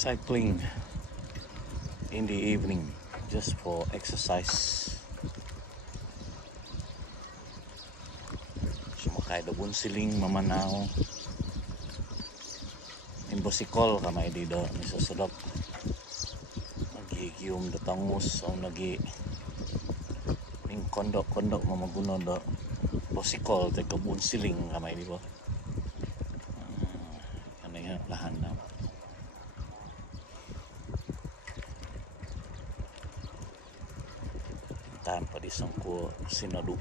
Cycling in the evening just for exercise. Sumakay da bunsiling mamanaw. Imbosikol kamay dito ni sa sulok. Nagigium da tangus o nagi ning kondok mamaguno da bosikol te bunsiling kamay di ba. Ano yan lahan na. Tanpa disangkul sinadu.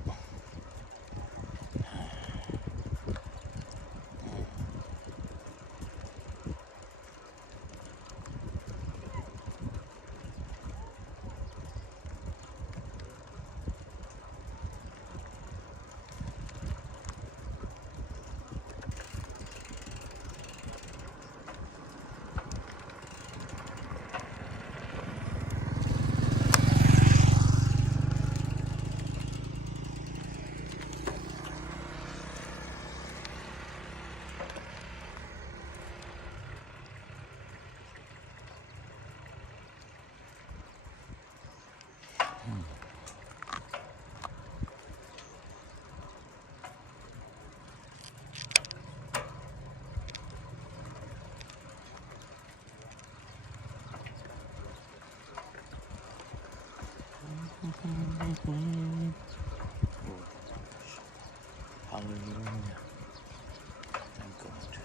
Hallelujah. Thank God.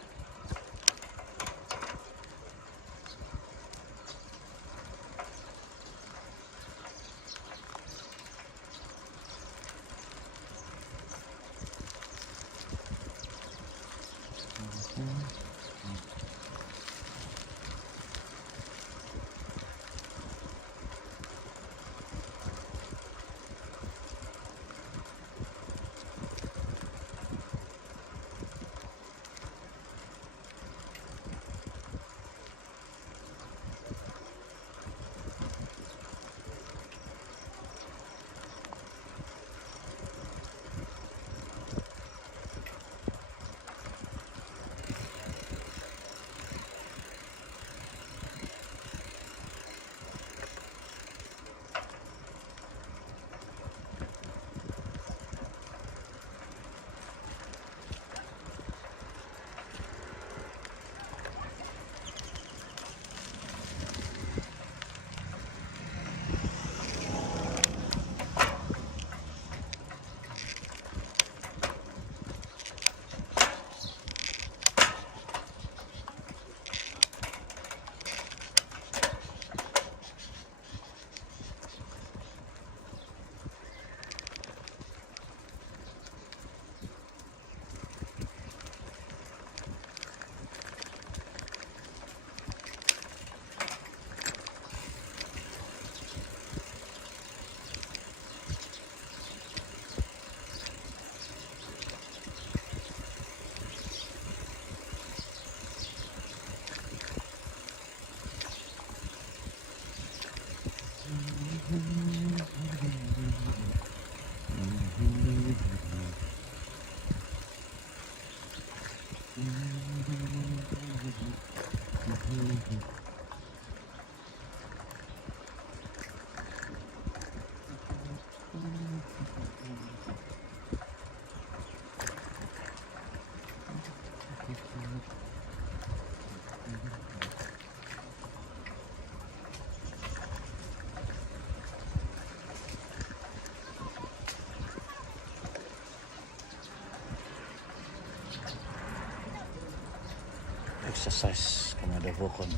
exercise kami ada vokon.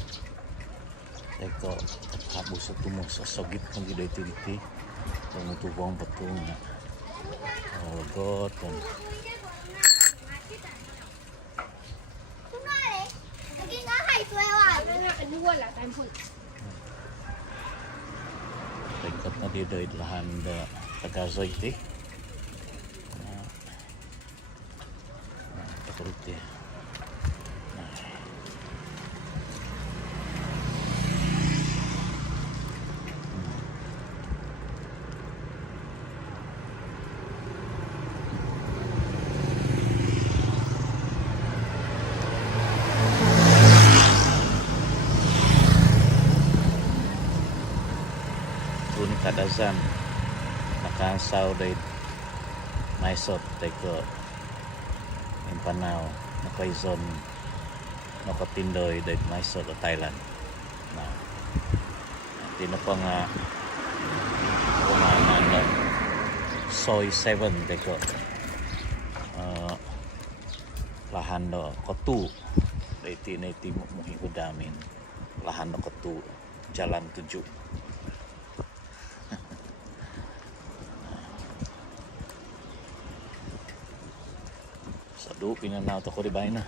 Teko habis tumos sogit pagi dari titi. Tunggu betul na. Oh god kan. Tengkat na di dari lahan da Tagazoy ti. Takurut ya. Tuni kadazan nakasaw day naisot teko impanao nakaizon nakatindoy day naisot o Thailand na tino pa nga kumanan na soy 7 teko lahan do kotu day tiniti muhi udamin lahan do kotu jalan 7. Sadu pinanaw to ko di bay na.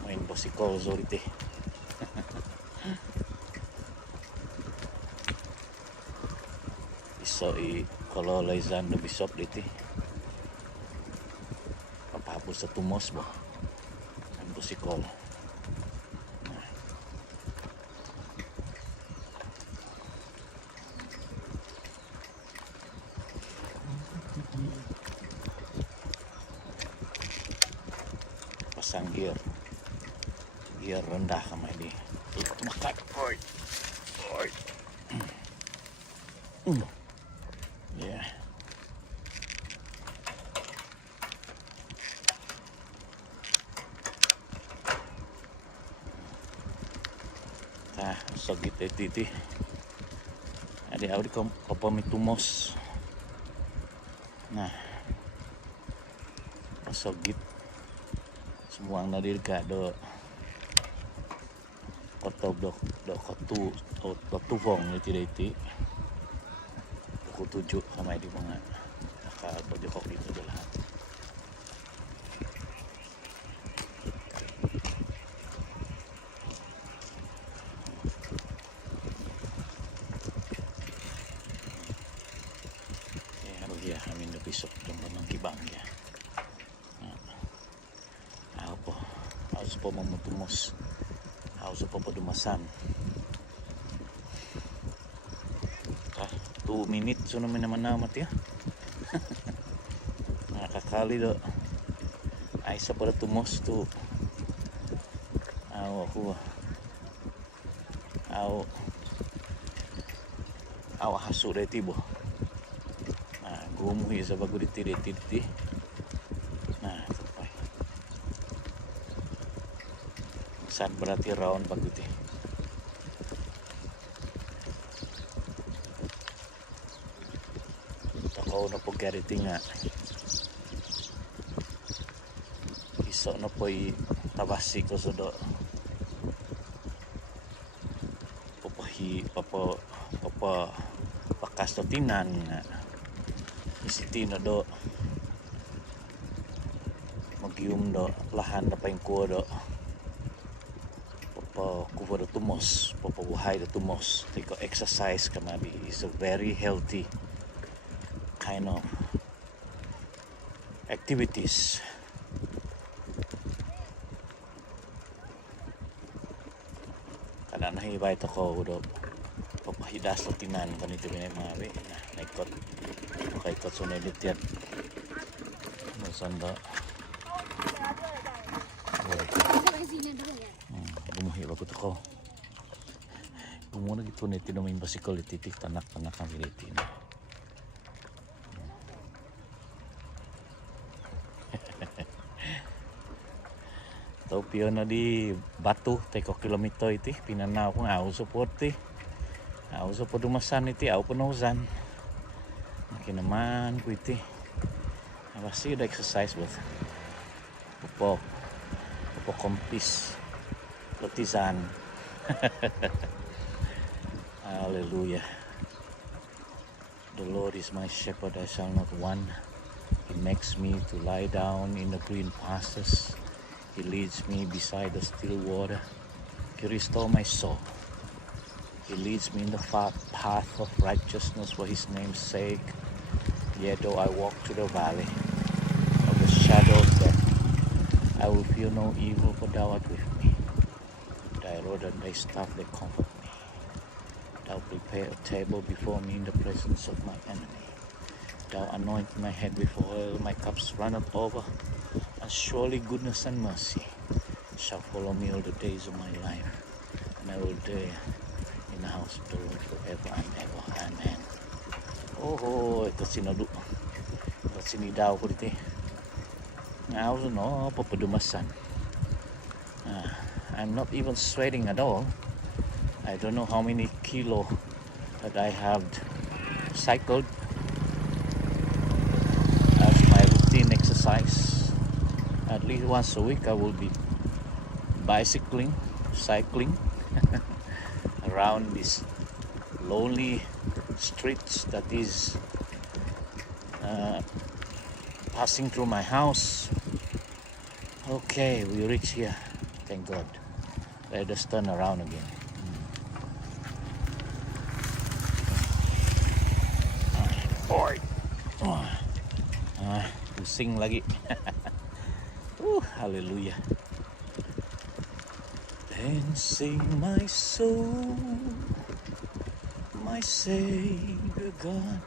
Main bosikol zorite. Iso i kololaisan do bisop diti. Papahapos sa tumos ba. Main bosikol. Pasang gear rendah kamay di makat oi yeah sogit titi adi audi kom pamitumos nah sogit semua ang nadirgado kotob do kotu vong iti iti buku 7 kamay di mga nakabojokok dito do lahat aduh ya amin do pisok dong ng kibang ya po mamutumos ako po dumasan 2 minutes so naman namat ya nakakali do ay sa para tumos to aw hasu deti bo gumuhi sa bago diti saat berarti round baguti tako na po gariti nga iso na po tabasi ko sa do pakas to tinan nga isiti na do magyum do lahan na pa yung kuwa do kuva do tumos papabuhay do tumos take exercise kamabi is a very healthy kind of activities kada nahibay to ko do papahidas do tinan kanito binay mga bi naikot makaikot sunod dityan masanda bumuhi bago ko bumuna gitu niti no main basikol titik tanak-tanak ang giriti na tau pio na di batu teko kilometer iti pinanaw ko nga support ti support dumasan iti penausan makin naman ko iti pasti ada exercise buat popok hipokompis letisan. Hallelujah. The Lord is my shepherd, I shall not want. He makes me to lie down in the green pastures. He leads me beside the still water. He restores my soul. He leads me in the path of righteousness for his name's sake. Yet though I walk through the valley of the shadow of death, I will fear no evil, for thou art with me. Thy rod and thy staff, they comfort me. Thou prepare a table before me in the presence of my enemy. Thou anoint my head with oil, my cups runneth over. And surely goodness and mercy shall follow me all the days of my life. And I will dwell in the house of the Lord forever and ever. Amen. Oh, ito sinadu. Ito sinidaw ko dito. Ngayon, no, papadumasan. I'm not even sweating at all. I don't know how many kilo that I have cycled as my routine exercise. At least once a week I will be cycling around these lonely streets that is passing through my house. Okay, we reach here. Thank God. Let us turn around again. Pusing lagi. Hallelujah. And sing my soul, my Savior God,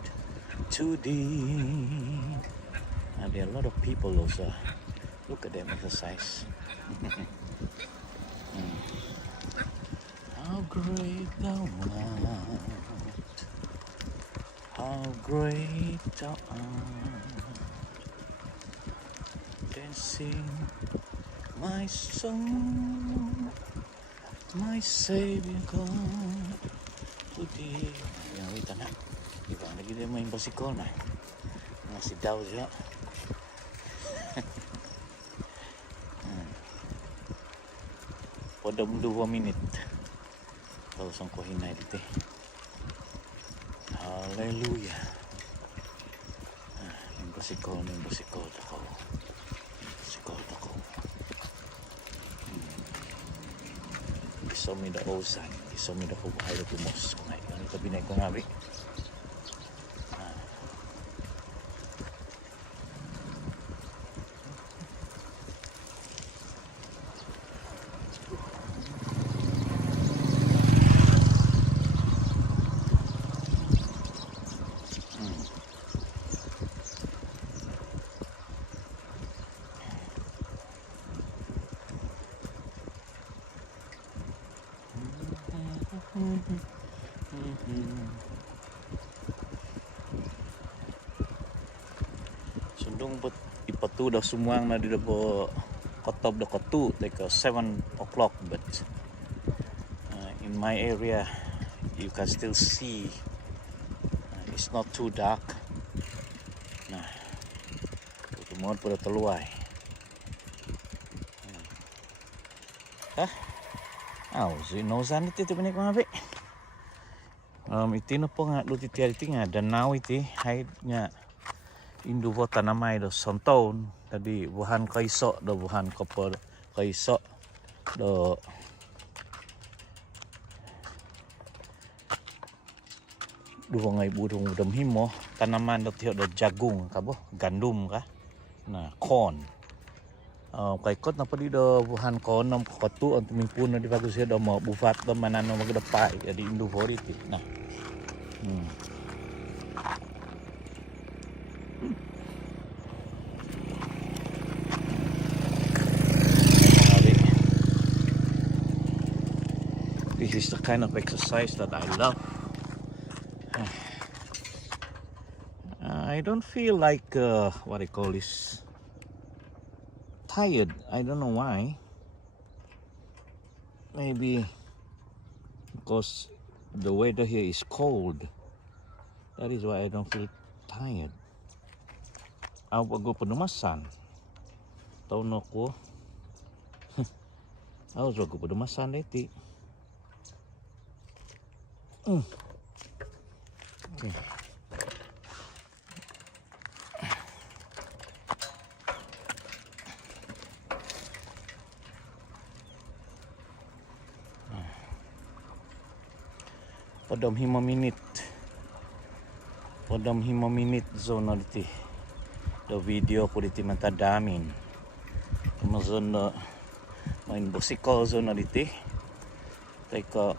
to thee. And there are a lot of people also. Look at them exercise. How great thou art, how great thou art. Then sing my soul, my Savior God, to thee. Ayan, wait na. Diba, lagi din may basikol na. Nasi daw siya. Podam 2 minit. Tapos ang kuhinay dito. Hallelujah. Yung basikol ako. Iso mi da osan, iso mi da huwag ay tumos. Kung ay, ano ito binay ko ngabi? Sundong but ipatu dah sumuang na di po kotob da kotu like 7 o'clock, but in my area you can still see it's not too dark. Nah, tumod po da taluay. Zinozan iti tibanik mga be. Iti na po nga luti iti nga danaw iti hide nga indu po tanamay do sonton tadi buhan kaiso do buhan kopor kaiso do duho ngay budong udam himo tanaman do tiyo do jagung kabo gandum ka na corn. Kay kot na padi do buhan corn nam kotu ang tumipun na di bagus siya do mo bufat do manano magdapay jadi indu foriti nah. This is the kind of exercise that I love. I don't feel like what I call this tired. I don't know why. Maybe because the weather here is cold. That is why I don't feel tired. Ako pag panumasan. Taon ako. Awas aku pada masan deti. Okay. Padam 5 minit. Padam 5 minit zona diti. Do video ko diti matadamin. Amazon na main bicycle zona diti. Teka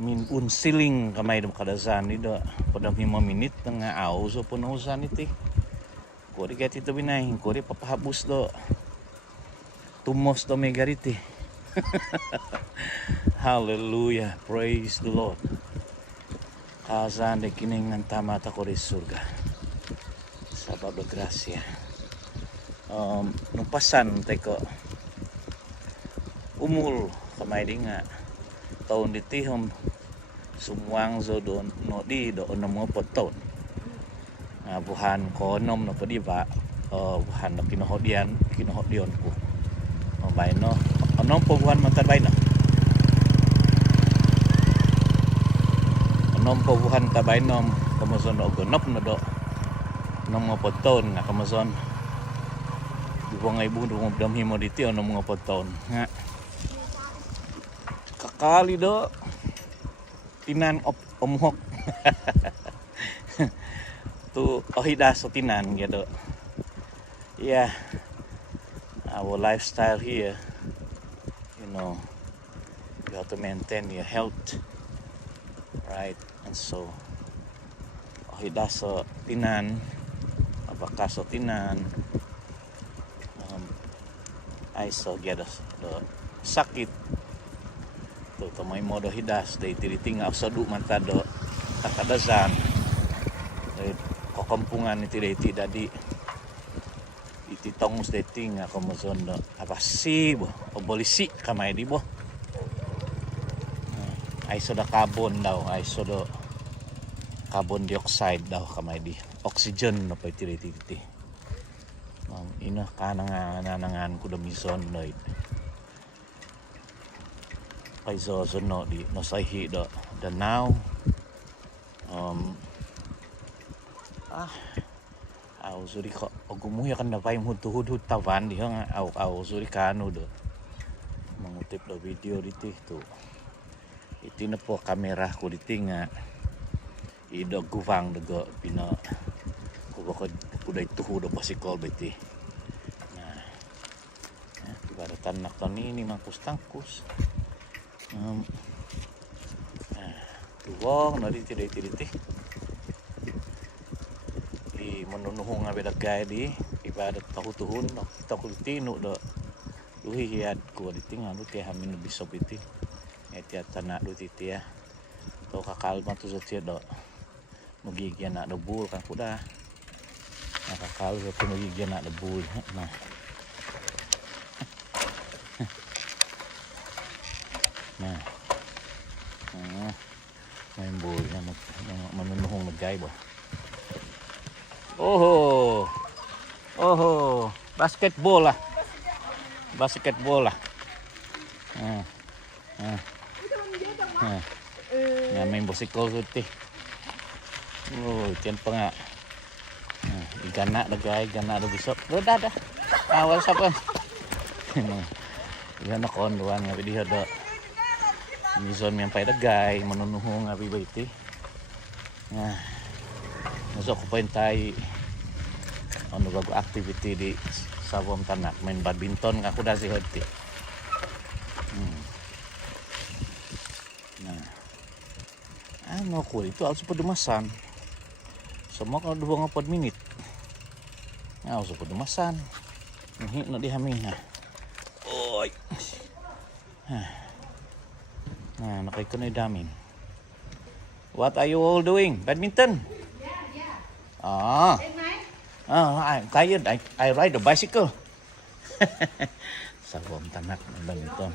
min unsiling kamay dum kadazan ni do. Padam 5 minit nga aw so puno usan iti. Ko di gati to binay, ko di papahabus do. Tumos do megariti. Hallelujah, praise the Lord. Kazan de kiningan tamata ko rin surga. Sabab do grasya. Nung pasan teko umul kamay di nga taon ditihom sumuang zo do no di do no mo poton. Buhan ko nom no padi ba buhan no kinohodian ko. Mabay no. Anom po buhan man tabay no. Anom po buhan tabay nom kamazon no gonop no do. Nom mo poton nga kamazon. Buang ay bundo mo dam himo diti ono mga poton nga. Kakali do tinan omhok. Tu ohida so tinan gitu. Yeah. Our lifestyle here, you know, you have to maintain your health, right? And so ohida so tinan, apakah so tinan, ay so get us the sakit. To may modo hidas day tiritinga sa du mantado kakadazan day kokampungan iti day ti dadi iti tongus day tinga kamazon do apasi bo obolisi kamay di bo ay so da carbon daw ay so do carbon dioxide daw kamay di oxygen no pa iti day ti ina kanangan ko damison no kay so no di no sahi do the now aw suri ko ogumuya kan na pay hud tavan di nga aw suri kanu do mangutip do video diti to iti na po kamera ko diti nga ido guvang do pina ko ko kuday tuhu do pasikol beti nah ibaratan nak ini mangkus-tangkus tuwang na diti di menunuhong nga bedagay di ibadat pahutuhon kita ko tinu do duhi hiad ko diti nga do ti hamin bisop iti eti atana do titi ya to kakalma to sa tiya do magigyan na do bul kan kuda nakakalma to magigyan na do bul nah main bul na manunuhong nagay ba oho basketball lah nga main bicycle suti tiyan pa nga igana nagay gana do bisop dah awal sapa yan ako onduan nga video do mizon yang pay dagay manunuhong nga bibayti masuk ko pantay ano bago activity di sabom tanak main badminton nga kuda si hoti nah ano ko itu harus pedumasan semua kalau 24 menit harus pedumasan nih no dihamiha oi nah nakay ko na damin. What are you all doing? Badminton? I'm tired. I ride a bicycle. Sabom tanak ng badminton.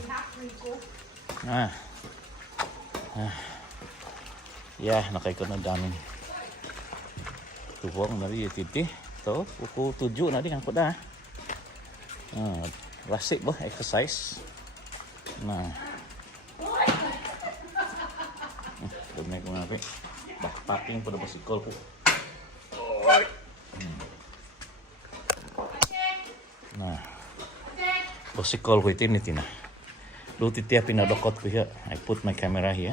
Yeah, nakay ko na damin. Tuwang na rin titi. To, pukul 7 na rin ang kuda. Rasik ba? Exercise. Nah, dumay ko nga rin. Backpacking po na basikol po. Nah, basikol ko itin na. Luti tiya pinadokot ko here. I put my camera here.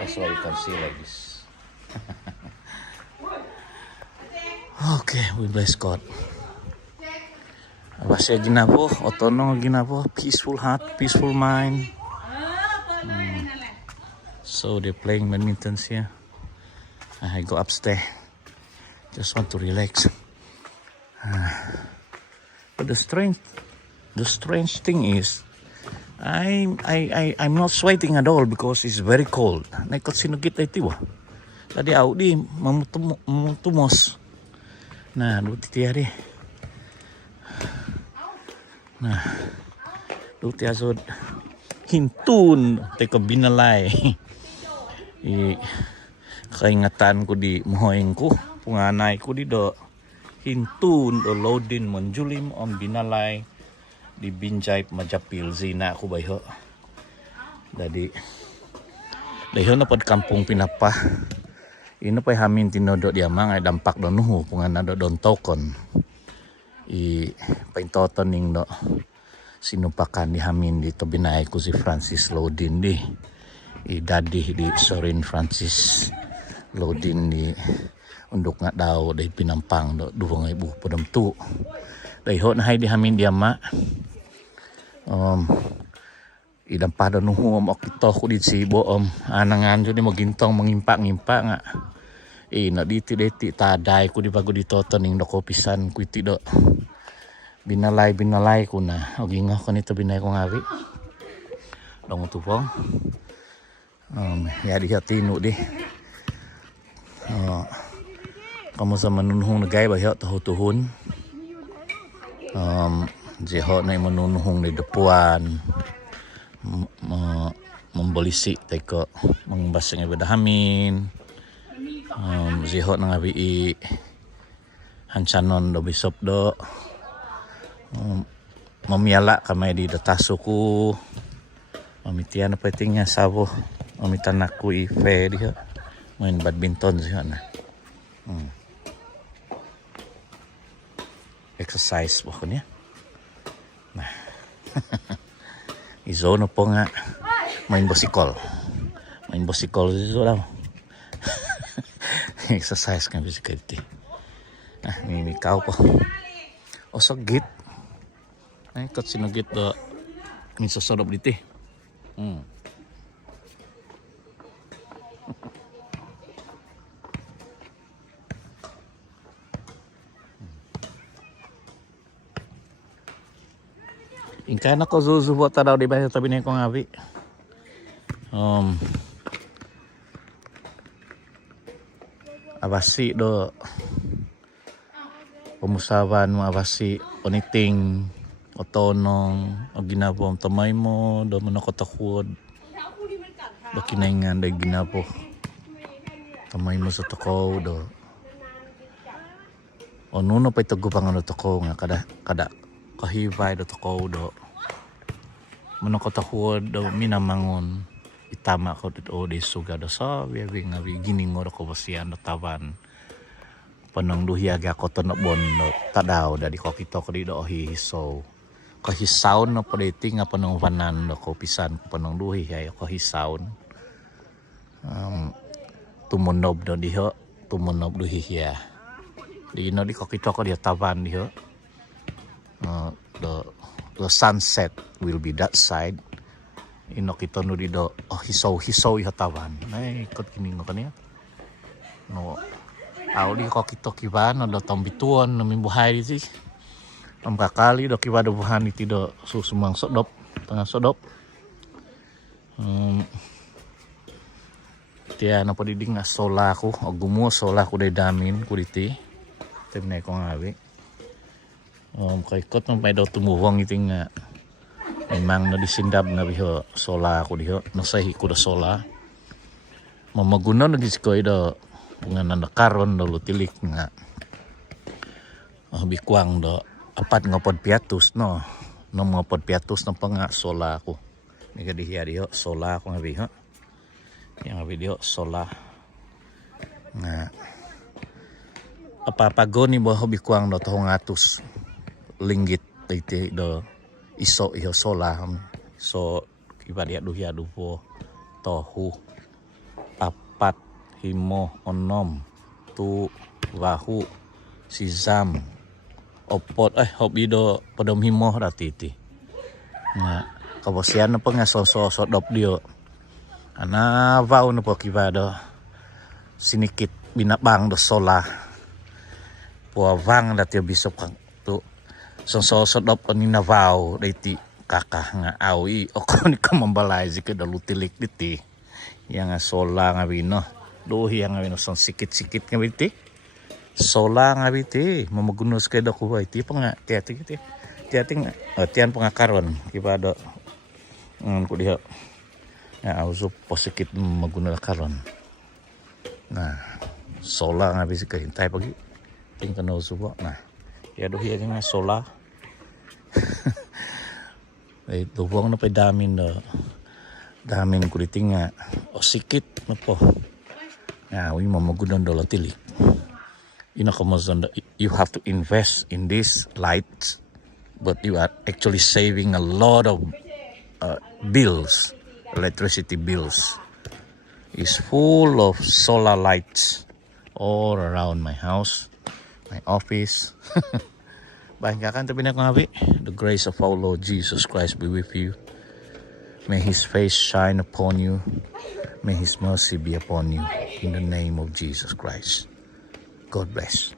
That's why you can see like this. Okay, we bless God. Abasya ginabo, otono ginabo, peaceful heart, peaceful mind. So they're playing badminton here. I go upstairs. Just want to relax. But the strange thing is, I'm not sweating at all because it's very cold. Naikot sinugit na ito. Tadi ako di mamutumos. Nah, luti tiya di. Nah, luti asod hintun teko binalay. Kaingatan ko di mohoing ko. Punganay ko di do. Hintun do loadin monjulim om binalay di Binjai Majapil zina ako bayho. Dadi dahil na pod kampung pinapa. Ino pa hamin tinodo di amang ay dampak do nuhu pungan do don tokon. Paintoton ning do sinumpakan di hamin dito binay ko si Francis Lodin di. Dadi di Sorin Francis Lodin di undok nga daw day pinampang do 2,000 podam tu. Dahil na hay di hamin di ama. Idang pada nuhu om okito ko di sibo anangan jud mo gintong mangimpa-ngimpa nga. Na diti taday ko di bago ditoto ning doko pisan ku iti do. Binalay ko na. Oginga ko nito binay ko ngawi. Dong tupong. Ya di hatinu di. Kamu sa manunuhong nagay ba hiyo tahutuhon. Jiho na manunuhong ni depuan. Membolisi teko mengbasang ibadahamin. Ziho na ngabi hancanon do bisop do. Mamiala kamay di datasuku. Mamitian apa tingnya sabo. Mamitanak ku ife dia. Main badminton sih na. Exercise pokoknya. Nah. Izo na po nga main basikol. Main basikol dito daw. Exercise kan basikol iti. Mimikaw po. O so git. Ay kat sinugit do minsa sodop diti. Ingka na ko zuzubo ta daw di ba tabi ni ko ngabi. Abasi do pumusawan mo abasi oniting otonong o ginabom tamay mo do manakotakod do kinaingan do ginabo tamay mo sa toko do o nuno pa ito gupang ano toko nga kada kahibay do toko do manakotakod do minamangon itama ko dito di suga do so bibi nga giningo do ko basian do taban panang duhiaga ko to no bon no tadaw dadi ko kito ko di do hiso kahisaon na pwede nga panang vanan do ko pisan ko panang duhi ay kahisaon tumunob do diho tumunob duhi ya di no di ko kito ko di taban diho the sunset will be that side ino kito no di do hisaw ihatawan ay ikot kiningo kaniya no auli ko kito kiban do tombituan no mimbuhay di am kakali do kiba do buhan iti do susumang sodop tengah sodop tiya na padiding nga sola ko o gumo sola ko day damin kuriti temne ko ngawi kay kot no may daw tumuwang iti nga memang na disindab na biho sola ko diho nasahi ko da sola mamaguna na gis ko do nga nandakaron do lutilik nga bikwang do apat nga pod piatus no mga pod piatus na pa nga sola ko Nika dihiya sola ko nga biho. Yang video sola. Nga apapagoni mo hobi kuang no tohong atus linggit iti do iso iho sola. So iba dia duhiya po tohu apat himo onom tu wahu sisam opot hobi do podom himo ratiti. Nga kabosian na pa nga so dop dio. Ana vau na po kibado sinikit binabang do sola. Puawang datyo bisop kang tu so dop ni na vau diti kakah nga awi o ko ni kamambalay si kadalutilik diti. Yang nga sola nga bino. Duhi nga bino son sikit-sikit nga biti. Sola nga biti mamagunos kay do ko iti pa nga tiyan pa nga karon kibado ko diha nga uso posikit maguna karon nah sola nga bisi ka hintay pagi tingkan na uso nah ya do hiya nga sola ay duwang na pa damin ko diting nga o sikit na po nga wi mamagunan do tilik you have to invest in these lights but you are actually saving a lot of bills. Electricity bills is full of solar lights all around my house, my office. Bahkan tabi na ngabi, the grace of our Lord Jesus Christ be with you. May His face shine upon you. May His mercy be upon you. In the name of Jesus Christ. God bless.